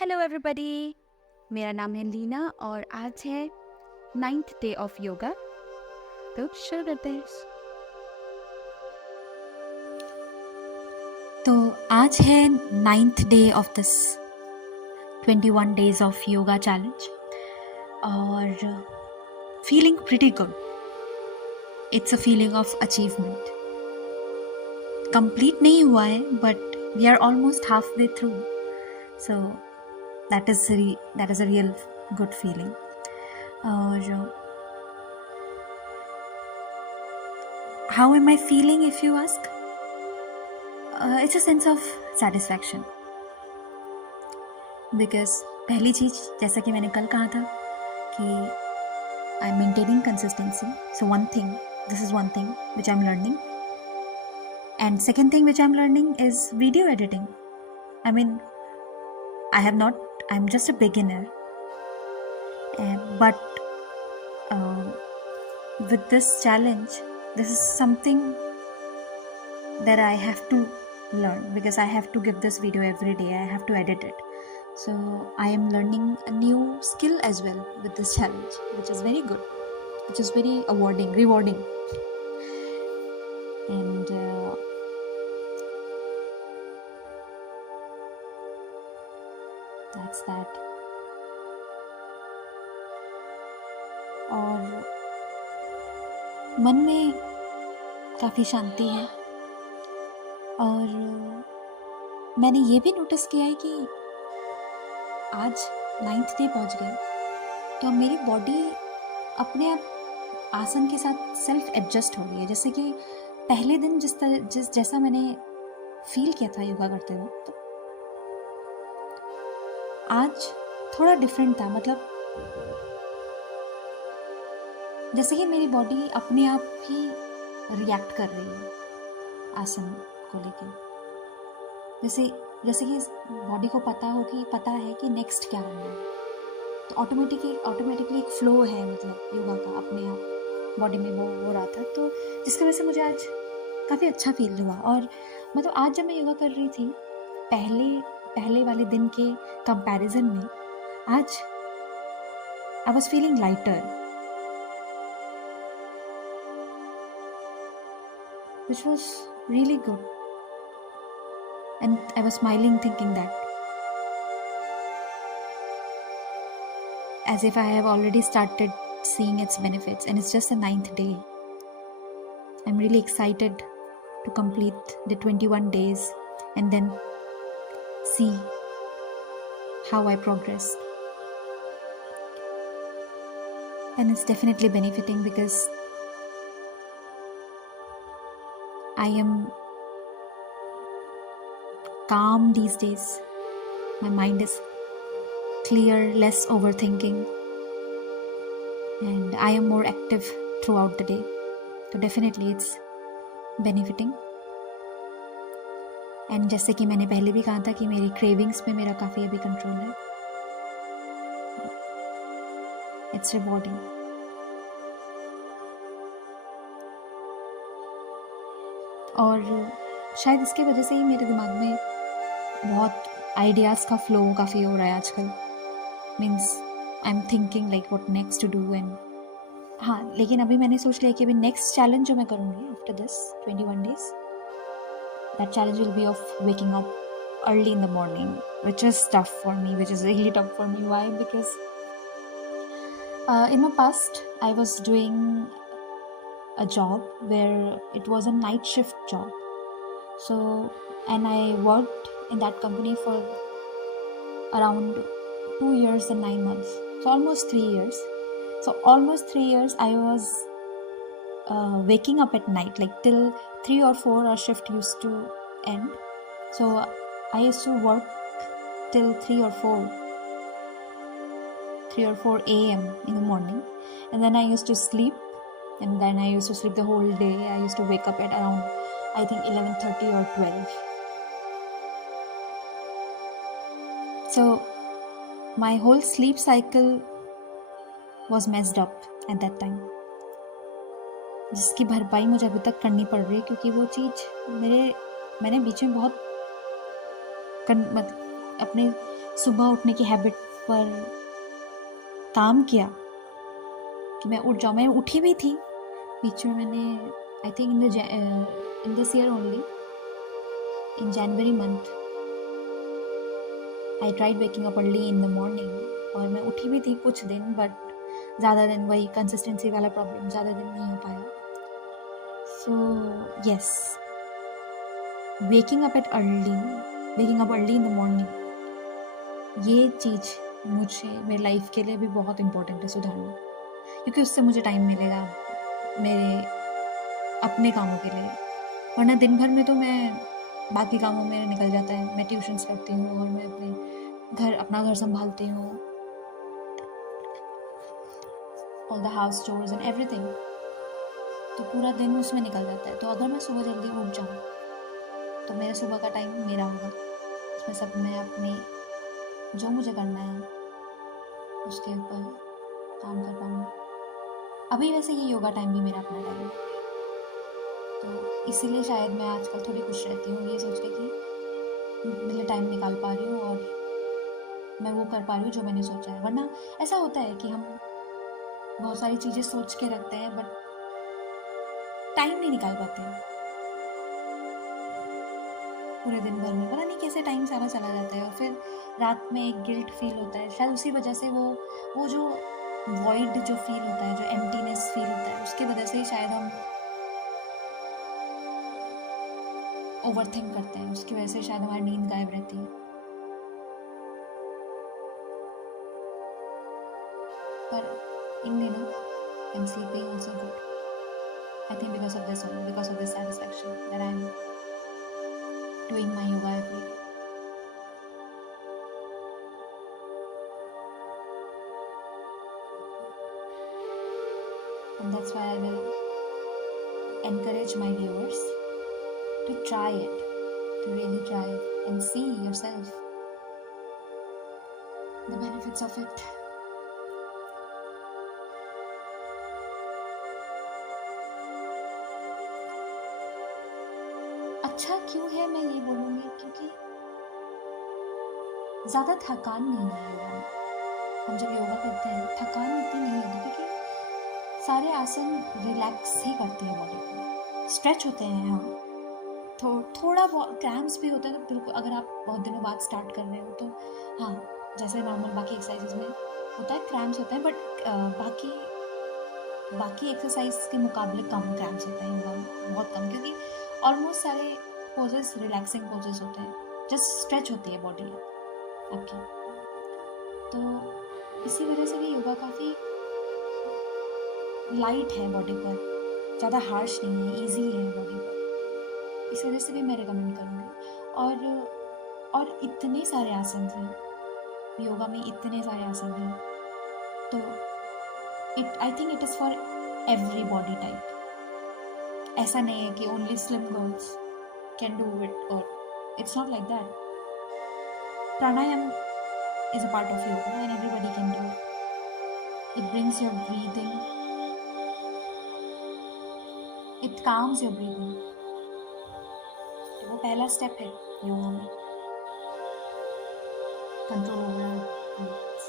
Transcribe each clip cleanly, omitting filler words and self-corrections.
Hello everybody. मेरा नाम है लीना और आज है 9th डे ऑफ योगा। तो शुरू करते हैं। तो आज है 9th day of this 21 days of yoga challenge और feeling pretty good. It's a feeling of achievement. Complete नहीं हुआ है but we are almost half way through, so that is a real good feeling. और how am I feeling if you ask? It's a sense of satisfaction because पहली चीज़ जैसा कि मैंने कल कहा था कि I am maintaining consistency. So this is one thing which I'm learning, and second thing which I'm learning is video editing. I mean, I'm just a beginner, but with this challenge this is something that I have to learn because I have to give this video every day. I have to edit it. So I am learning a new skill as well with this challenge, which is very good, which is very rewarding. And that's that. और मन में काफ़ी शांति है और मैंने ये भी notice किया है कि आज 9th डे पहुंच गए तो अब मेरी बॉडी अपने आप आसन के साथ सेल्फ एडजस्ट हो रही है. जैसे कि पहले दिन जैसा मैंने फील किया था योगा करते वक्त, तो आज थोड़ा डिफरेंट था. मतलब जैसे कि मेरी बॉडी अपने आप ही रिएक्ट कर रही है आसन को लेके. जैसे कि बॉडी को पता है कि नेक्स्ट क्या होना है, तो ऑटोमेटिकली एक फ्लो है मतलब योगा का अपने आप बॉडी में वो हो रहा था. तो जिसकी वजह से मुझे आज काफ़ी अच्छा फील हुआ. और मतलब आज जब मैं योगा कर रही थी पहले वाले दिन के कंपैरिजन में, आज I was feeling lighter, which was really good, and I was smiling thinking that as if I have already started seeing its benefits, and it's just the 9th day. I'm really excited to complete the 21 days and then see how I progress. And it's definitely benefiting because I am calm these days. My mind is clear, less overthinking, and I am more active throughout the day. So definitely it's benefiting. And जैसे कि मैंने पहले भी कहा था कि मेरी cravings पे मेरा काफ़ी अभी कंट्रोल है. It's rewarding. और शायद इसकी वजह से ही मेरे दिमाग में बहुत आइडियाज़ का फ्लो काफ़ी हो रहा है आजकल. Means I am thinking like what next to do. And हाँ, लेकिन अभी मैंने सोच लिया कि अभी नेक्स्ट चैलेंज जो मैं करूँगी after this 21 days, that challenge will be of waking up early in the morning, which is tough for me, which is really tough for me. Why? Because in my past I was doing a job where it was a night shift job. So, and I worked in that company for around 2 years and 9 months. So almost 3 years. So almost 3 years I was waking up at night, like till 3 or 4 our shift used to end. So I used to work till 3 or 4 a.m. in the morning, and then I used to sleep, and then I used to sleep the whole day. I used to wake up at around, I think, 11:30 or 12. So my whole sleep cycle was messed up at that time, जिसकी भरपाई मुझे अभी तक करनी पड़ रही है क्योंकि वो चीज़ मैंने बीच में बहुत अपने सुबह उठने की हैबिट पर काम किया कि मैं उठ जाऊँ। मैं उठी भी थी बीच में। मैंने I think in this year only in January month I tried waking up early in the morning, और मैं उठी भी थी कुछ दिन, बट ज़्यादा दिन वही कंसिस्टेंसी वाला प्रॉब्लम, ज़्यादा दिन नहीं हो पाया। So yes, waking up early in the morning, ये चीज़ मुझे मेरी लाइफ के लिए भी बहुत इम्पोर्टेंट है सुधारना, क्योंकि उससे मुझे टाइम मिलेगा मेरे अपने कामों के लिए। वरना दिन भर में तो मैं बाकी कामों में निकल जाता है। मैं ट्यूशन्स करती हूँ और मैं अपना घर संभालती हूँ, all the house chores and everything, तो पूरा दिन उसमें निकल जाता है। तो अगर मैं सुबह जल्दी उठ जाऊँ तो मेरा सुबह का टाइम मेरा होगा, उसमें सब मैं अपने जो मुझे करना है उसके ऊपर काम कर पाऊँगी। अभी वैसे ये योगा टाइम भी मेरा अपना टाइम है, तो इसीलिए शायद मैं आजकल थोड़ी खुश रहती हूँ, ये सोच के कि मेरे लिए टाइम निकाल पा रही हूँ और मैं वो कर पा रही हूँ जो मैंने सोचा है। वरना ऐसा होता है कि हम बहुत सारी चीज़ें सोच के रखते हैं बट टाइम नहीं निकाल पाते हैं। पूरे दिन भर में पता नहीं कैसे टाइम सारा चला जाता है, और फिर रात में एक गिल्ट फील होता है। शायद उसी वजह से वो जो वॉइड जो फील होता है, जो एम्प्टीनेस फील होता है, उसकी वजह से ही शायद हम ओवरथिंक करते हैं। उसकी वजह से शायद हमारी नींद गायब रहती है। पर इन दिनों I am sleeping also good, I think because of this only, because of this satisfaction that I am doing my yoga every day. And that's why I will encourage my viewers to try it, to really try it and see yourself the benefits of it. अच्छा क्यों है, मैं ये बोलूँगी क्योंकि ज़्यादा थकान नहीं है योगा में। हम जब योगा करते हैं थकान इतनी नहीं होती, क्योंकि सारे आसन रिलैक्स ही करते हैं बॉडी को। स्ट्रेच होते हैं, हाँ, थोड़ा बहुत क्रैम्प्स भी होता है। तो बिल्कुल, अगर आप बहुत दिनों बाद स्टार्ट कर रहे हो तो हाँ, जैसे नॉर्मल बाकी एक्सरसाइजेज में होता है, क्रैम्प्स होते हैं, बट बाकी एक्सरसाइज के मुकाबले कम क्रैम्प्स होते हैं योगा में, बहुत कम, क्योंकि ऑलमोस्ट सारे पोजेस रिलैक्सिंग पोजेस होते हैं, जस्ट स्ट्रेच होती है बॉडी आपकी। तो इसी वजह से भी योगा काफ़ी लाइट है बॉडी पर, ज़्यादा हार्श नहीं है, ईजी है बॉडी पर। इस वजह से भी मैं रिकमेंड करूँगी। और इतने सारे आसन हैं योगा में, इतने सारे आसन हैं, तो I think it is for every body type. ऐसा नहीं है कि only slim girls can do it, और it's not like that. Pranayama is a part of yoga and everybody can do it. It brings your breathing, it calms your breathing. तो वो पहला step है योगा में, कंट्रोल ओवर ब्रीथ्स।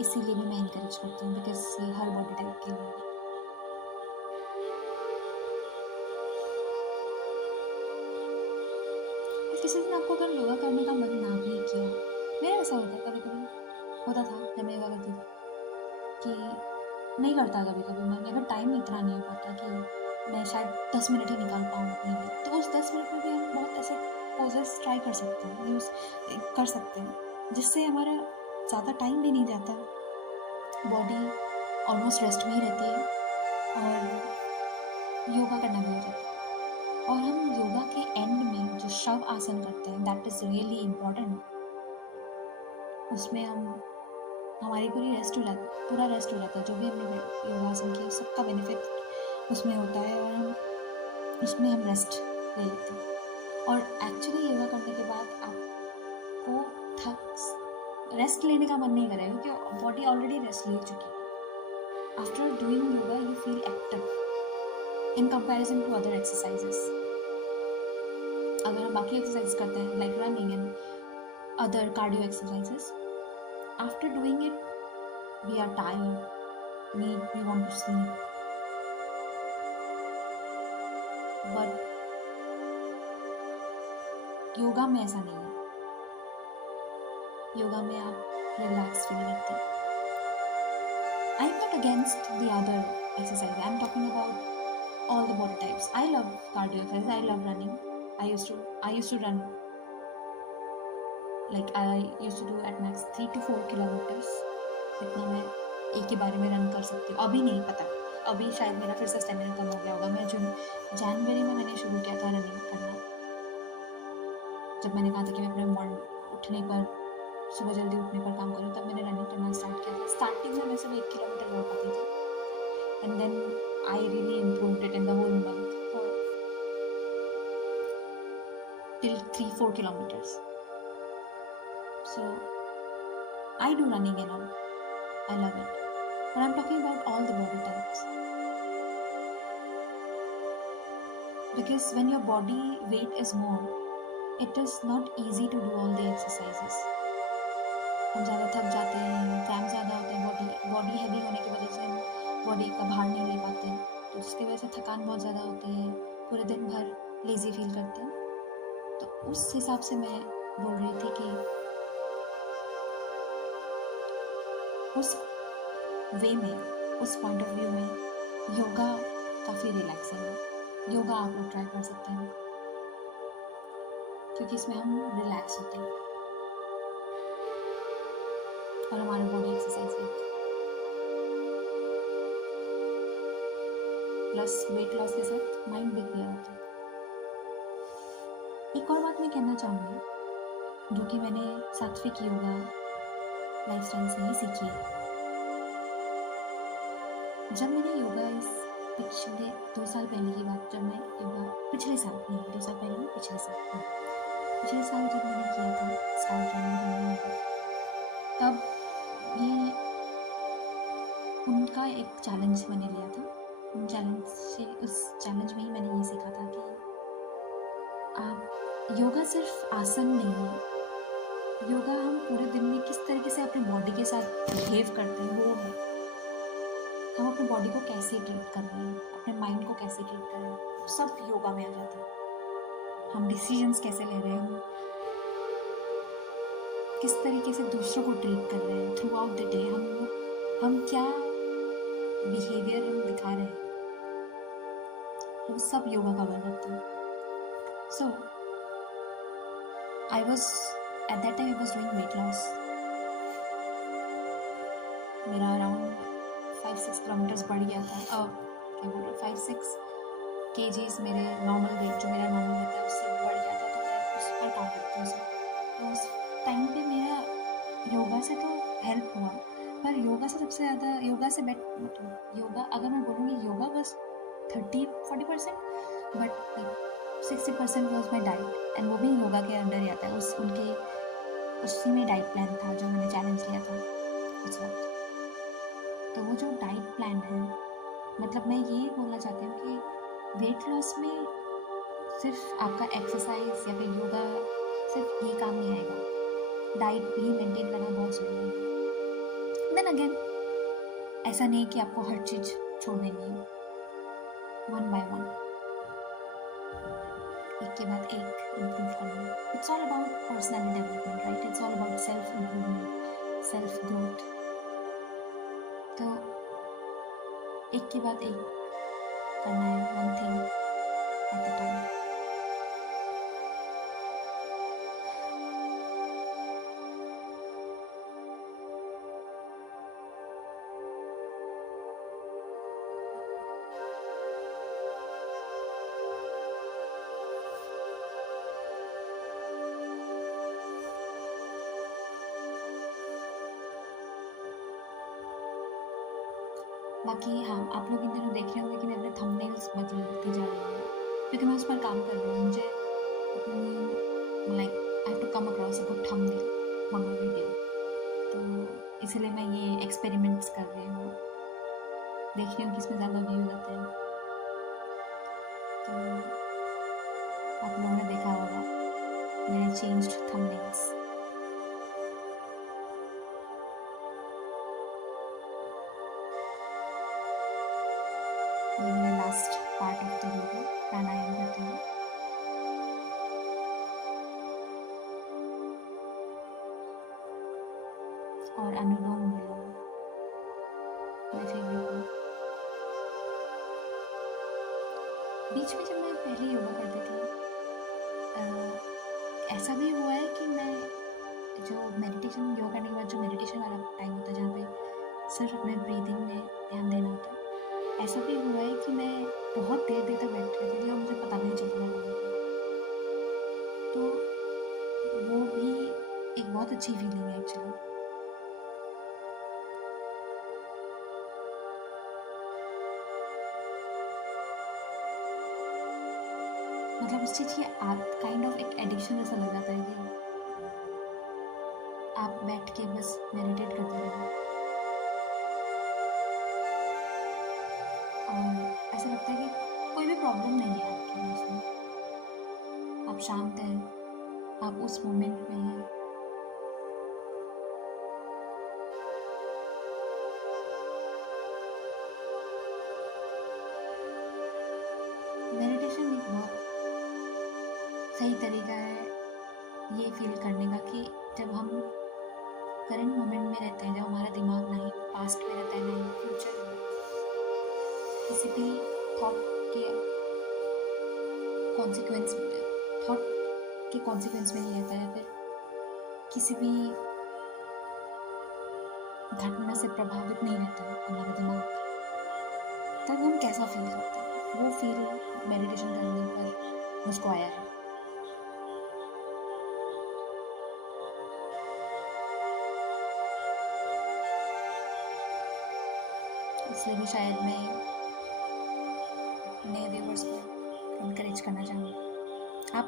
इसीलिए भी मैं encourage करती हूँ, बिकॉज ये हर बॉडी टाइप के लिए है। किसी दिन आपको अगर योगा करने का मन ना भी किया, मेरा ऐसा होता है, कभी कभी होता था जब मैं योगा करती थी कि नहीं करता कभी कभी मन, अगर टाइम इतना नहीं हो पाता कि मैं शायद 10 मिनट ही निकाल पाऊँ अपने लिए, तो उस 10 मिनट में भी हम बहुत ऐसे पोजेस ट्राई कर सकते हैं, यूज़ कर सकते हैं, जिससे हमारा ज़्यादा टाइम भी नहीं जाता, बॉडी ऑलमोस्ट रेस्ट में ही रहती है और योगा करना भी हो जाता है। और हम योगा के एंड में जो शव आसन करते हैं, दैट इज़ रियली इम्पॉर्टेंट। उसमें हमारी पूरा रेस्ट हो जाता है। जो भी हमने योगासन किया सबका बेनिफिट उसमें होता है, और उसमें हम रेस्ट ले लेते हैं। और एक्चुअली योगा करने के बाद आपको रेस्ट लेने का मन नहीं करेगा, क्योंकि बॉडी ऑलरेडी रेस्ट ले चुकी है। After doing yoga you feel active, in comparison to other exercises. अगर हम बाकी एक्सरसाइज करते हैं like running and other cardio exercises, after doing it we are tired, we want to sleep, but yoga में ऐसा नहीं है। योगा में आप रिलैक्स फील करते हैं। I am not against the other exercise, I am talking about all the body types. I love cardio exercise. I love running. I used to run, like I used to do at max 3 to 4 kilometers. इतना मैं एक ही बार में run कर सकती हूँ। अभी नहीं पता, अभी शायद मेरा फिर से स्टेमिना कम हो गया होगा। मैं जनवरी में मैंने शुरू किया था रनिंग करना, जब मैंने कहा था कि मैं अपने मॉर्निंग उठने पर, सुबह जल्दी उठने पर काम करूँ, तब मैंने रनिंग करना स्टार्ट किया था। स्टार्टिंग में मैं सिर्फ 1 किलोमीटर दौड़ पाती थी, and then I really improved it in the whole month for till 3-4 kilometers. So I do running and all. I love it. But I'm talking about all the body types. Because when your body weight is more, it is not easy to do all the exercises. हम ज़्यादा थक जाते हैं, cramp ज़्यादा होते हैं, body heavy होने की वजह से हम बॉडी का भार नहीं ले पाते हैं, तो उसकी वजह से थकान बहुत ज़्यादा होती है, पूरे दिन भर लेज़ी फील करते हैं। तो उस हिसाब से मैं बोल रही थी कि उस वे में, उस पॉइंट ऑफ व्यू में योगा काफ़ी रिलैक्सिंग है। योगा आप लोग ट्राई कर सकते हैं, क्योंकि इसमें हम रिलैक्स होते हैं और हमारा बॉडी एक्सरसाइज है, प्लस वेट लॉस के साथ माइंड भी क्लियर होता है। एक और बात मैं कहना चाहूँगी, जो कि मैंने सात्विक योगा लाइफस्टाइल से ही सीखी है। जब मैंने योगा इस पिछले 2 साल पहले की बात, जब मैं योगा पिछले साल जब मैंने किया था स्टार्ट रनिंग, तब ये उनका एक चैलेंज मैंने लिया था। उस चैलेंज में ही मैंने ये सीखा था कि आप योगा सिर्फ आसन नहीं है, योगा हम पूरे दिन में किस तरीके से अपनी बॉडी के साथ बिहेव करते हैं, वो है। हम अपनी बॉडी को कैसे ट्रीट कर रहे हैं, अपने माइंड को कैसे ट्रीट कर रहे हैं, सब योगा में आ जाता है। हम डिसीजंस कैसे ले रहे हैं, हम किस तरीके से दूसरों को ट्रीट कर रहे हैं थ्रू आउट द डे, हम क्या बिहेवियर हम दिखा रहे हैं, वो सब योगा कवर करता है। So at that time I was doing weight loss. मेरा अराउंड 5-6 किलोमीटर्स बढ़ गया था, क्या बोल रहे 5-6 kgs मेरे नॉर्मल वेट, जो मेरा नॉर्मल वेट है उससे बढ़ गया था, तो मैं उस पर काम करती हूँ सर। तो उस टाइम पे मेरा योगा से तो हेल्प हुआ, पर योगा से सबसे ज़्यादा योगा अगर मैं बोलूँगी, योगा बस 30-40%, but 60% was my diet, and वो भी योगा के अंडर ही आता है। उसी में डाइट प्लान था जो मैंने चैलेंज लिया था उस वक्त। तो वो जो डाइट प्लान है, मतलब मैं ये बोलना चाहती हूँ कि वेट लॉस में सिर्फ आपका एक्सरसाइज या फिर योगा सिर्फ ये काम नहीं आएगा, डाइट भी मेंटेन करना बहुत ज़रूरी है। देन अगेन ऐसा नहीं कि आपको हर चीज़ छोड़ देनी है, वन बाय वन, एक के बाद एक इम्प्रूव करना। It's all about personality development, right? It's all about self improvement, self growth. तो एक के बाद एक करना है, one thing at the time. बाकी हाँ, आप लोग इन दिनों देख रहे होंगे कि मैं अपने थंबनेल्स बदलती जा रही हूँ, क्योंकि मैं उस पर काम कर रही हूँ। मुझे अपनी like I have to come across a good thumbnail on my video, तो इसलिए मैं ये एक्सपेरिमेंट्स कर रही हूँ, देख रही हूँ कि इसमें ज़्यादा व्यूज़ आते हैं। I changed thumbnails. ये मेरा last part of the yoga pranayama करते हुए। और anulom vilom, my favourite one. बीच में जब मैं पहले योगा करती थी, ऐसा भी हुआ है कि मैं जो मेडिटेशन, योगा करने के बाद जो मेडिटेशन वाला टाइम होता है जहाँ पे सिर्फ अपने ब्रीदिंग में ध्यान देना होता है, ऐसा भी हुआ है कि मैं बहुत देर देर तक बैठ रहती थी और मुझे पता भी नहीं चलता था। तो वो भी एक बहुत अच्छी फीलिंग है एक्चुअली। मतलब उस चीज़ की काइंड ऑफ एक एडिक्शन ऐसा लग जाता है कि आप बैठ के बस मेडिटेट करते रहो और ऐसा लगता है कि कोई भी प्रॉब्लम नहीं है आपकी लाइफ में, आप शांत हैं, आप उस मोमेंट में हैं। मेडिटेशन एक बहुत सही तरीका है ये फील करने का कि जब हम करंट मोमेंट में रहते हैं, जब हमारा दिमाग नहीं पास्ट में रहता है नहीं फ्यूचर में, किसी भी थॉट के कॉन्सिक्वेंस में नहीं रहता है, फिर किसी भी घटना से प्रभावित नहीं रहता है हमारा दिमाग, तब हम कैसा फील करते हैं, वो फील मेडिटेशन करने पर मुझको आया है। इसलिए भी शायद मैं नए व्यूवर्स को इनकरेज करना चाहूँगी। आप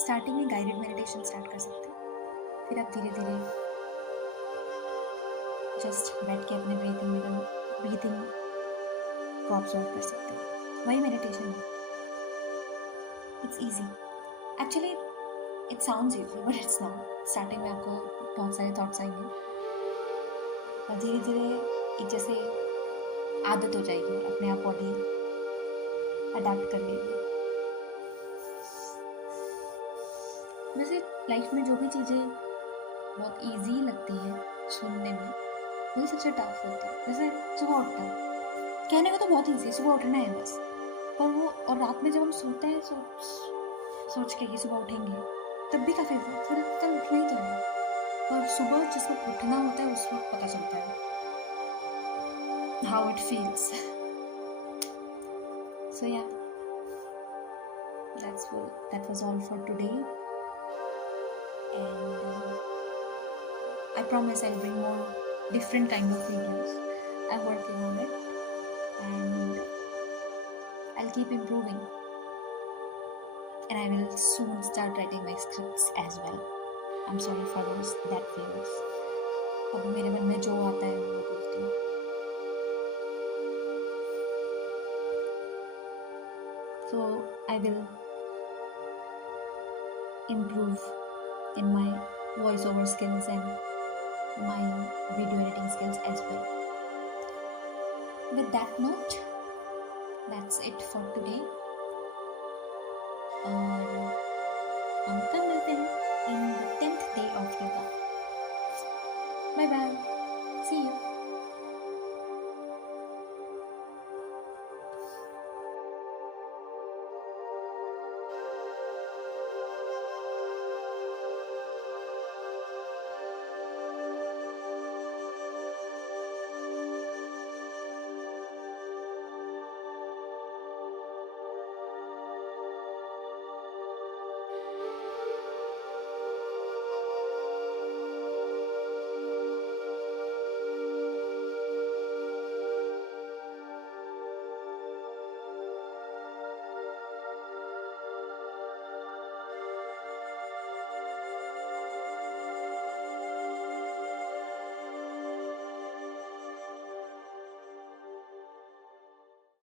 स्टार्टिंग में गाइडेड मेडिटेशन स्टार्ट कर सकते हैं, फिर आप धीरे धीरे जस्ट बैठ के अपने ब्रीथिंग को ऑब्जर्व कर सकते हैं। वही मेडिटेशन है। It's easy actually, it sounds easy but it's not. Starting में आपको बहुत सारे थॉट्स आएंगे और धीरे धीरे एक जैसे आदत हो जाएगी, अपने आप बॉडी अडेप्ट कर लेगी। वैसे लाइफ में जो भी चीज़ें बहुत इजी लगती है सुनने में, वही सबसे टफ होती है। जैसे सुबह उठना, कहने में तो बहुत ईजी है, सुबह उठना है बस, पर वो और रात में जब हम सोते हैं सोच के कि सुबह उठेंगे, तब भी काफ़ी फिर कल उठना ही तो है। और सुबह जिस वक्त उठना होता है उस वक्त पता चलता है how it feels. So yeah, that was all for today, and I promise I'll bring more different kind of videos. I'm working on it and I'll keep improving, and I will soon start writing my scripts as well. I'm sorry for those that viewers. अब मेरे मन में जो आता है वो बोलती हूँ। So I will improve in my voiceover skills and my video editing skills as well. With that note, that's it for today.